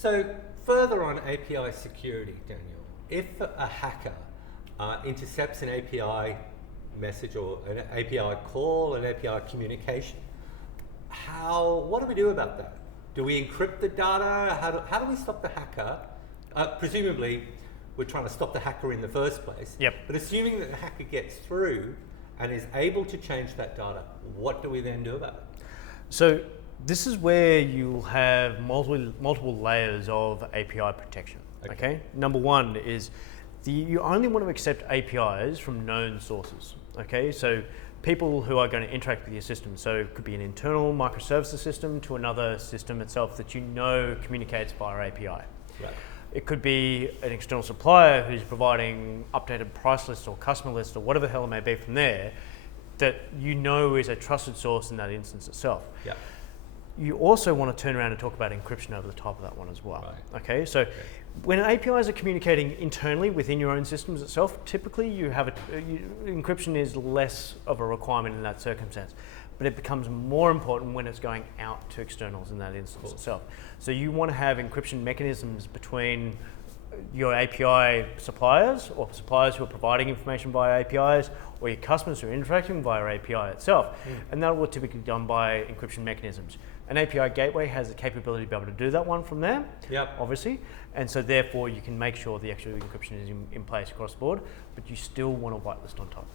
So further on API security, Daniel, if a hacker intercepts an API message or an API call, an API communication, what do we do about that? Do we encrypt the data? How do we stop the hacker? Presumably, we're trying to stop the hacker in the first place. Yep. But assuming that the hacker gets through and is able to change that data, what do we then do about it? So this is where you'll have multiple layers of API protection. Okay. Number one is you only want to accept APIs from known sources. Okay. So people who are going to interact with your system. So it could be an internal microservices system to another system itself that you know communicates via API. Right. It could be an external supplier who's providing updated price lists or customer lists or whatever the hell it may be from there that you know is a trusted source in that instance itself. Yeah. You also want to turn around and talk about encryption over the top of that one as well. Right. Okay, so when APIs are communicating internally within your own systems itself, typically you have encryption is less of a requirement in that circumstance, but it becomes more important when it's going out to externals in that instance itself. So you want to have encryption mechanisms between your API suppliers or suppliers who are providing information via APIs or your customers who are interacting via API itself. And that will typically be done by encryption mechanisms. An API gateway has the capability to be able to do that one from there, obviously. And so therefore you can make sure the actual encryption is in place across the board, but you still want a whitelist on top.